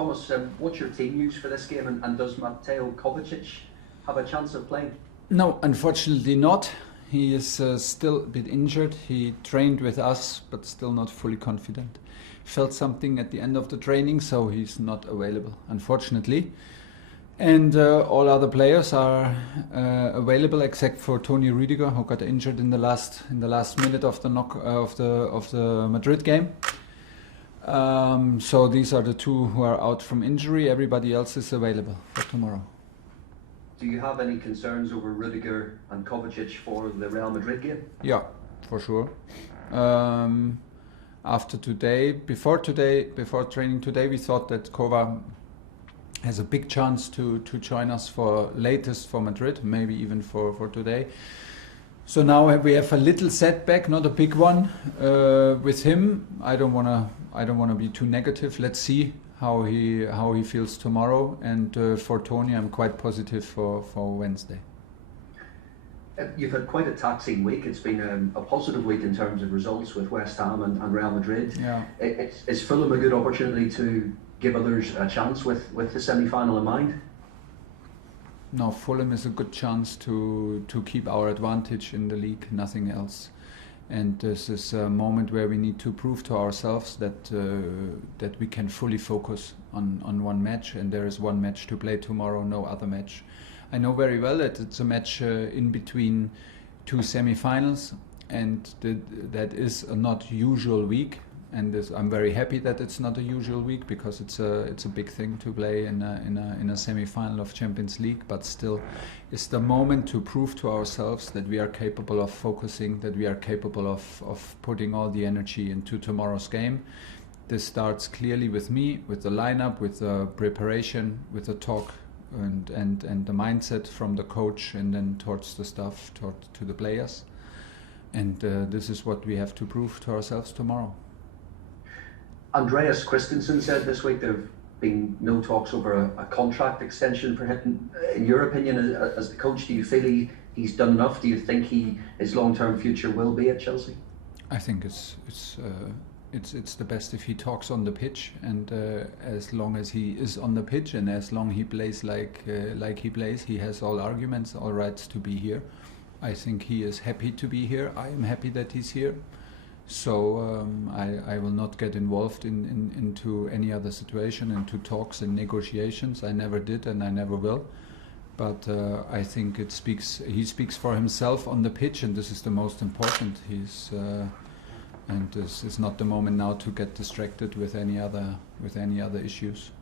Thomas, what's your team news for this game, and does Mateo Kovacic have a chance of playing? No, unfortunately not. He is still a bit injured. He trained with us, but still not fully confident. Felt something at the end of the training, so he's not available, unfortunately. And all other players are available except for Toni Rüdiger, who got injured in the last minute of the Madrid game. So these are the two who are out from injury. Everybody else is available for tomorrow. Do you have any concerns over Rüdiger and Kovacic for the Real Madrid game? Yeah, for sure. Before training today, we thought that Kova has a big chance to join us for Madrid, maybe even for today. So now we have a little setback, not a big one, with him. I don't wanna be too negative. Let's see how he feels tomorrow. And for Toni, I'm quite positive for Wednesday. You've had quite a taxing week. It's been a positive week in terms of results with West Ham and Real Madrid. Yeah. Is Fulham a good opportunity to give others a chance with the semi-final in mind? No, Fulham is a good chance to keep our advantage in the league, nothing else. And this is a moment where we need to prove to ourselves that we can fully focus on one match, and there is one match to play tomorrow, no other match. I know very well that it's a match in between two semi-finals, and that is a not usual week. And I'm very happy that it's not a usual week, because it's a big thing to play in a semi-final of Champions League. But still, it's the moment to prove to ourselves that we are capable of focusing, that we are capable of putting all the energy into tomorrow's game. This starts clearly with me, with the lineup, with the preparation, with the talk, and the mindset from the coach, and then towards the staff, to the players. And this is what we have to prove to ourselves tomorrow. Andreas Christensen said this week there have been no talks over a contract extension for him. In your opinion, as the coach, do you feel he's done enough? Do you think his long-term future will be at Chelsea? I think it's the best if he talks on the pitch, and as long as he is on the pitch, and as long he plays like he plays, he has all arguments, all rights to be here. I think he is happy to be here. I am happy that he's here. So I will not get involved into any other situation, into talks and negotiations. I never did, and I never will. But I think he speaks for himself on the pitch, and this is the most important. And this is not the moment now to get distracted with any other issues.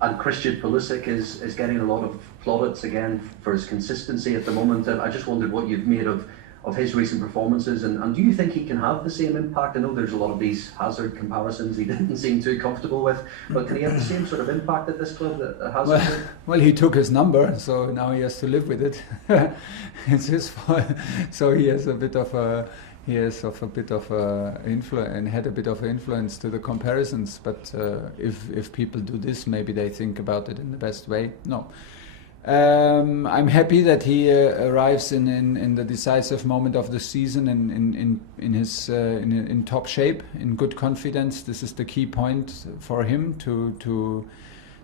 And Christian Pulisic is getting a lot of plaudits again for his consistency at the moment. I just wondered what you've made of his recent performances, and do you think he can have the same impact? I know there's a lot of these Hazard comparisons he didn't seem too comfortable with, but can he have the same sort of impact at this club that Hazard did? Well, he took his number, so now he has to live with it. It's his fault. So he has a bit of influence, and had a bit of influence to the comparisons. But if people do this, maybe they think about it in the best way. No. I'm happy that he arrives in the decisive moment of the season in top shape, in good confidence. This is the key point for him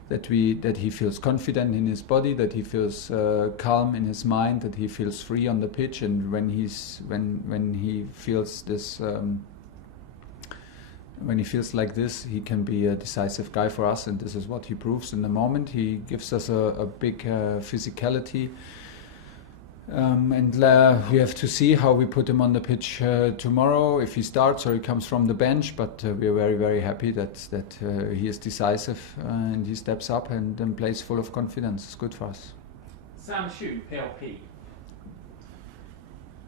that he feels confident in his body, that he feels calm in his mind, that he feels free on the pitch, and when he feels this. When he feels like this, he can be a decisive guy for us, and this is what he proves in the moment. He gives us a big physicality, and we have to see how we put him on the pitch tomorrow, if he starts or he comes from the bench. But we are very, very happy that he is decisive, and he steps up and plays full of confidence. It's good for us. Sam Shu, PLP.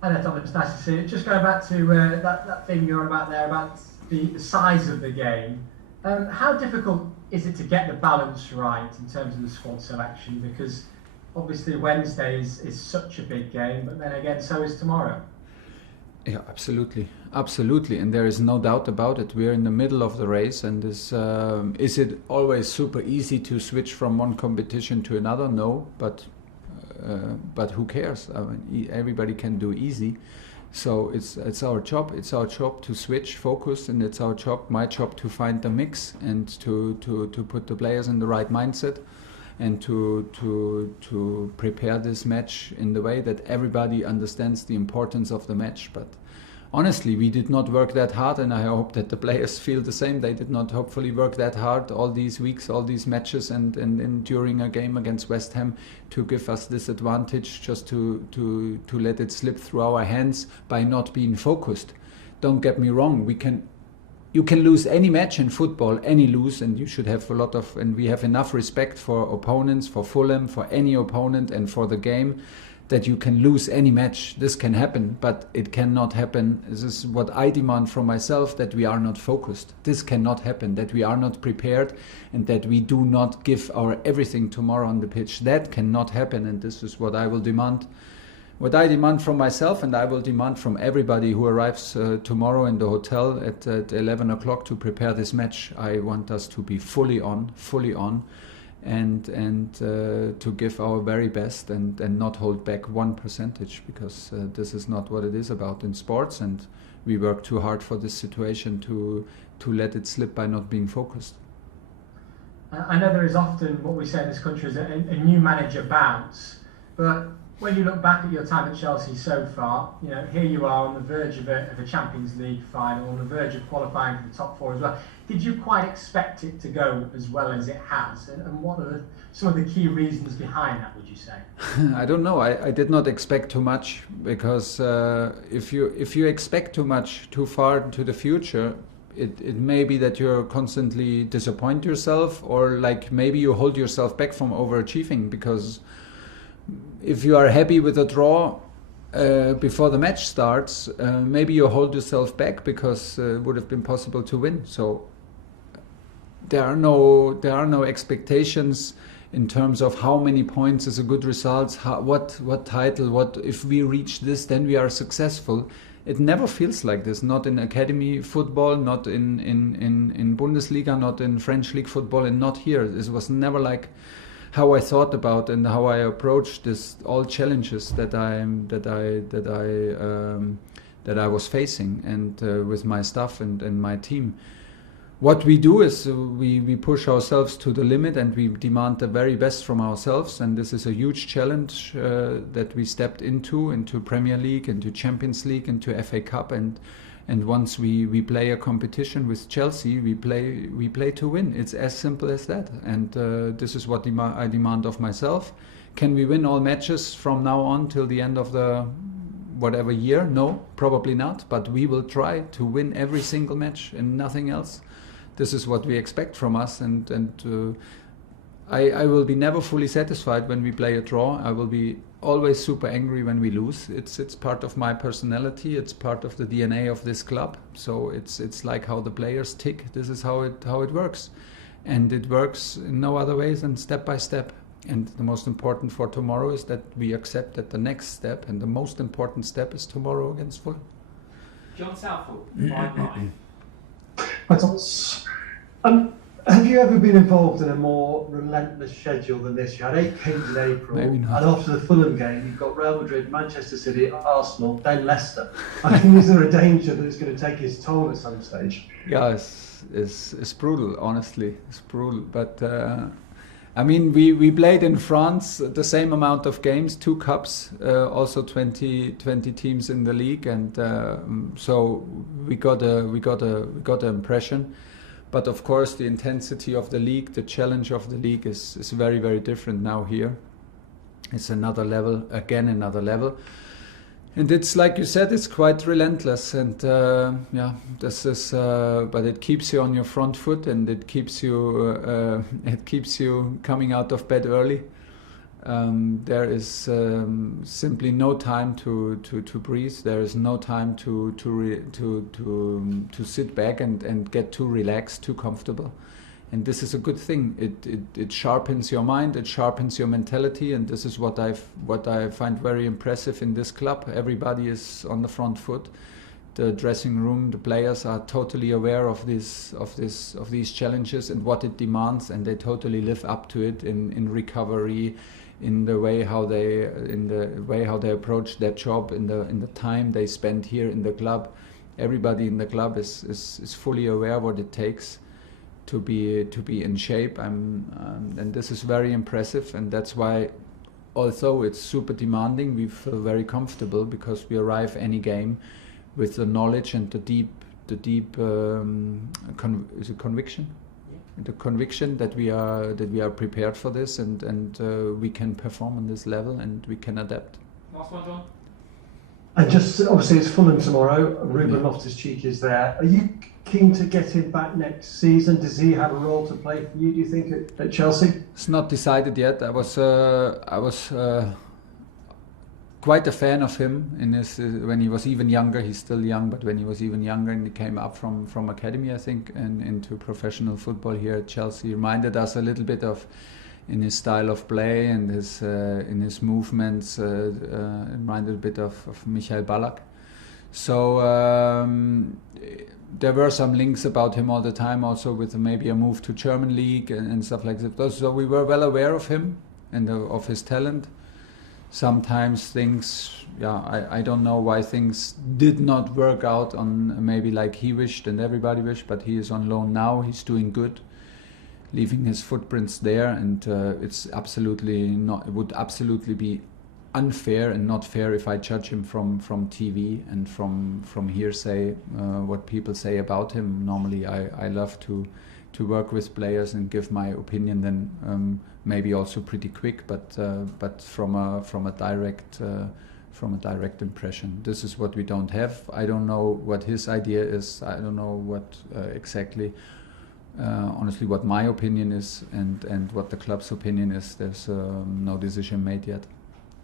Hi there, Tom. It's nice to see you. Just going back to that thing you're on about there, about the size of the game. How difficult is it to get the balance right in terms of the squad selection? Because obviously Wednesday is such a big game, but then again, so is tomorrow. Yeah, absolutely, and there is no doubt about it. We're in the middle of the race, and is it always super easy to switch from one competition to another? No, but who cares? I mean, everybody can do easy. So it's our job. It's our job to switch focus, and it's our job, my job, to find the mix and to put the players in the right mindset, and to prepare this match in the way that everybody understands the importance of the match. But honestly, we did not work that hard, and I hope that the players feel the same. They did not hopefully work that hard all these weeks, all these matches, and during a game against West Ham to give us this advantage, just to let it slip through our hands by not being focused. Don't get me wrong, you can lose any match in football, any lose, and you should have and we have enough respect for opponents, for Fulham, for any opponent, and for the game, that you can lose any match. This can happen, but it cannot happen. This is what I demand from myself, that we are not focused. This cannot happen, that we are not prepared, and that we do not give our everything tomorrow on the pitch. That cannot happen, and this is what I will demand. What I demand from myself, and I will demand from everybody who arrives tomorrow in the hotel at 11 o'clock to prepare this match. I want us to be fully on, and to give our very best, and not hold back 1%, because this is not what it is about in sports, and we work too hard for this situation to let it slip by not being focused. I know there is often what we say in this country is a new manager bounce, but when you look back at your time at Chelsea so far, here you are on the verge of a Champions League final, on the verge of qualifying for the top four as well. Did you quite expect it to go as well as it has? And what are some of the key reasons behind that, would you say? I don't know. I did not expect too much, because if you expect too much too far into the future, it may be that you're constantly disappoint yourself, or like maybe you hold yourself back from overachieving, because if you are happy with a draw before the match starts, maybe you hold yourself back because it would have been possible to win. So there are no expectations in terms of how many points is a good result, what title, what if we reach this, then we are successful. It never feels like this, not in academy football, not in Bundesliga, not in French league football, and not here. This was never like how I thought about and how I approached this, all challenges that I was facing, and with my staff and my team. What we do is we push ourselves to the limit, and we demand the very best from ourselves, and this is a huge challenge that we stepped into Premier League, into Champions League, into FA Cup, and once we play a competition with Chelsea, we play to win. It's as simple as that, and this is what I demand of myself. Can we win all matches from now on till the end of the whatever year? No, probably not, but we will try to win every single match and nothing else. This is what we expect from us, and I will be never fully satisfied when we play a draw. I will be always super angry when we lose. It's part of my personality. It's part of the DNA of this club. So it's like how the players tick. This is how it works, and it works in no other ways than step by step. And the most important for tomorrow is that we accept that the next step, and the most important step, is tomorrow against Fulham. John Southall, 5-9. Hi, Thomas. Have you ever been involved in a more relentless schedule than this? You had 8 games in April, and after the Fulham game, you've got Real Madrid, Manchester City, Arsenal, then Leicester. I mean, is there a danger that it's going to take its toll at some stage? Yeah, it's brutal, honestly. It's brutal. But, I mean, we played in France the same amount of games, 2 cups, also 20 teams in the league, and so we got an impression. But of course, the intensity of the league, the challenge of the league is very, very different now here. It's another level, again another level. And it's like you said, it's quite relentless, and this is. But it keeps you on your front foot, and it keeps you coming out of bed early. There is simply no time to breathe. There is no time to sit back and get too relaxed, too comfortable. And this is a good thing. It sharpens your mind, it sharpens your mentality, and this is what I find very impressive in this club. Everybody is on the front foot. The dressing room, the players are totally aware of these challenges and what it demands, and they totally live up to it in recovery, in the way how they approach their job, in the time they spend here in the club. Everybody in the club is fully aware what it takes to be in shape. And this is very impressive, and that's why, although it's super demanding, we feel very comfortable because we arrive any game with the knowledge and the deep conviction. The conviction that we are prepared for this, and we can perform on this level, and we can adapt. Last one, John. And just obviously it's Fulham tomorrow. RubenLoftusCheek is there. Are you keen to get him back next season? Does he have a role to play for you, do you think, at Chelsea? It's not decided yet. I was quite a fan of him in his when he was even younger. He's still young, but when he was even younger and he came up from academy, I think, and into professional football here at Chelsea, he reminded us a little bit of, in his style of play and his in his movements, reminded a bit of Michael Ballack. So there were some links about him all the time, also with maybe a move to German league and stuff like that. So we were well aware of him and of his talent. Sometimes things, I don't know why things did not work out on maybe like he wished and everybody wished, but he is on loan now. He's doing good, leaving his footprints there, and it's absolutely not. It would absolutely be unfair and not fair if I judge him from TV and from hearsay, what people say about him. Normally, I love to work with players and give my opinion. Then maybe also pretty quick, but from a direct impression. This is what we don't have. I don't know what his idea is. I don't know what exactly. Honestly, what my opinion is and what the club's opinion is, there's no decision made yet.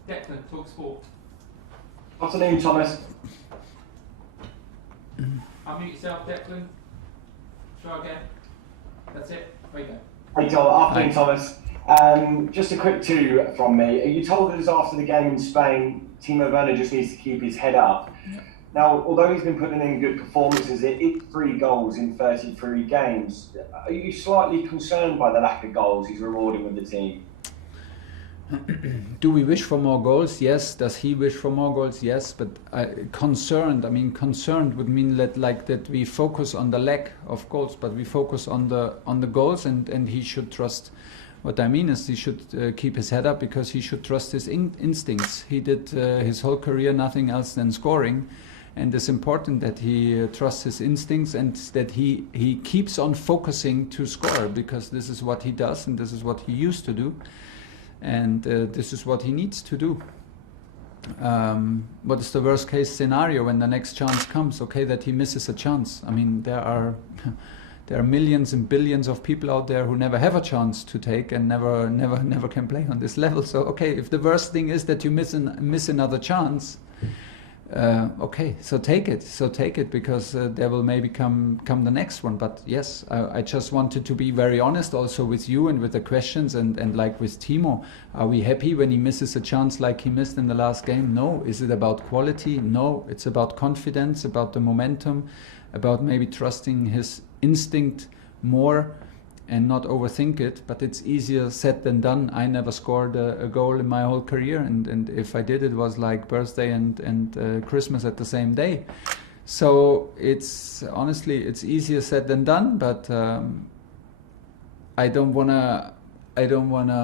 Declan, Talk Sport. Afternoon, Thomas. Unmute yourself, Declan. Try again. That's it. There you go. Hey, afternoon, Thomas. Just a quick two from me. You told us after the game in Spain, Timo Werner just needs to keep his head up. Yeah. Now, although he's been putting in good performances, it's 3 goals in 33 games. Are you slightly concerned by the lack of goals he's rewarding with the team? Do we wish for more goals? Yes. Does he wish for more goals? Yes. But concerned would mean that we focus on the lack of goals, but we focus on the goals, and he should trust. What I mean is he should keep his head up, because he should trust his instincts. He did his whole career nothing else than scoring. And it's important that he trusts his instincts and that he keeps on focusing to score, because this is what he does and this is what he used to do, and this is what he needs to do. What is the worst case scenario when the next chance comes? Okay, that he misses a chance. I mean, there are millions and billions of people out there who never have a chance to take and never can play on this level. So okay, if the worst thing is that you miss another chance, okay, so take it, because there will maybe come the next one. But yes, I just wanted to be very honest also with you and with the questions, and like with Timo, are we happy when he misses a chance like he missed in the last game? No. Is it about quality? No. It's about confidence, about the momentum, about maybe trusting his instinct more and not overthink it. But it's easier said than done. I never scored a goal in my whole career, and if I did, it was like birthday and Christmas at the same day. So it's honestly, it's easier said than done. But I don't wanna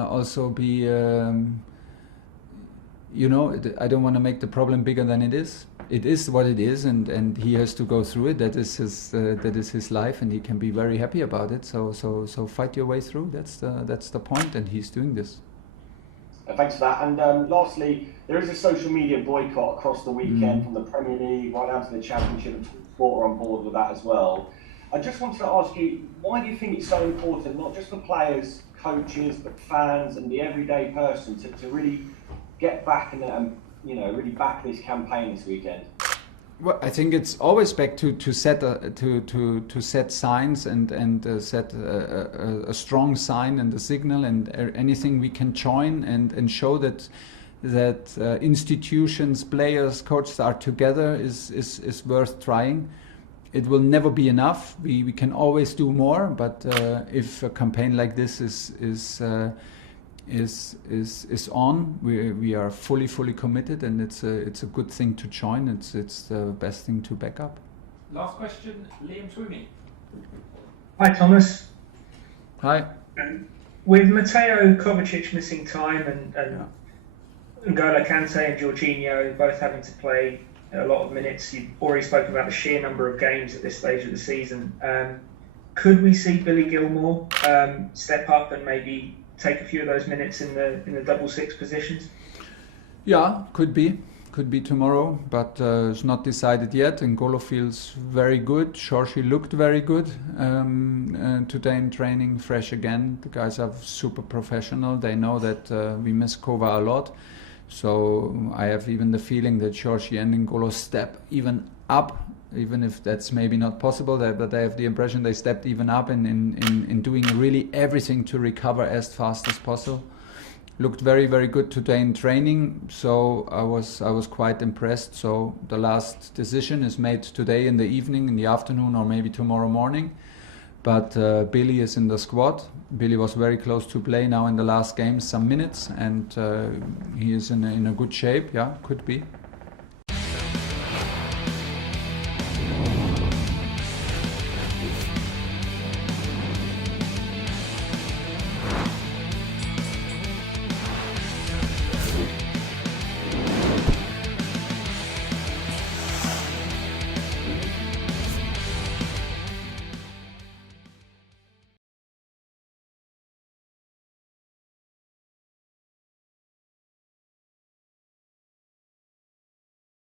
also be I don't want to make the problem bigger than it is. It is what it is, and he has to go through it. That is his life, and he can be very happy about it. So fight your way through. That's the point, and he's doing this. Thanks for that. And lastly, there is a social media boycott across the weekend from the Premier League right down to the Championship, and Sport are on board with that as well. I just wanted to ask you, why do you think it's so important, not just for players, coaches, but fans and the everyday person, to really get back and really back this campaign this weekend? Well, I think it's always back to set signs and set a strong sign and a signal, and anything we can join and show that institutions, players, coaches are together is worth trying. It will never be enough. We can always do more, but if a campaign like this is is on. We are fully committed, and it's a good thing to join. It's the best thing to back up. Last question, Liam Twomey. Hi, Thomas. Hi. With Mateo Kovacic missing time and N'Golo Kante and Jorginho both having to play a lot of minutes, you've already spoken about the sheer number of games at this stage of the season. Could we see Billy Gilmour step up and maybe take a few of those minutes in the double six positions? Yeah, could be tomorrow, but it's not decided yet. N'Golo feels very good. Shorshi looked very good today in training, fresh again. The guys are super professional. They know that we miss Kova a lot. So I have even the feeling that Shorshi and N'Golo step even up, even if that's maybe not possible, but I have the impression they stepped even up in doing really everything to recover as fast as possible. Looked very good today in training, so I was quite impressed. So the last decision is made today in the evening, in the afternoon, or maybe tomorrow morning. But Billy is in the squad. Billy was very close to play now in the last game, some minutes, and he is in a good shape. Yeah, could be.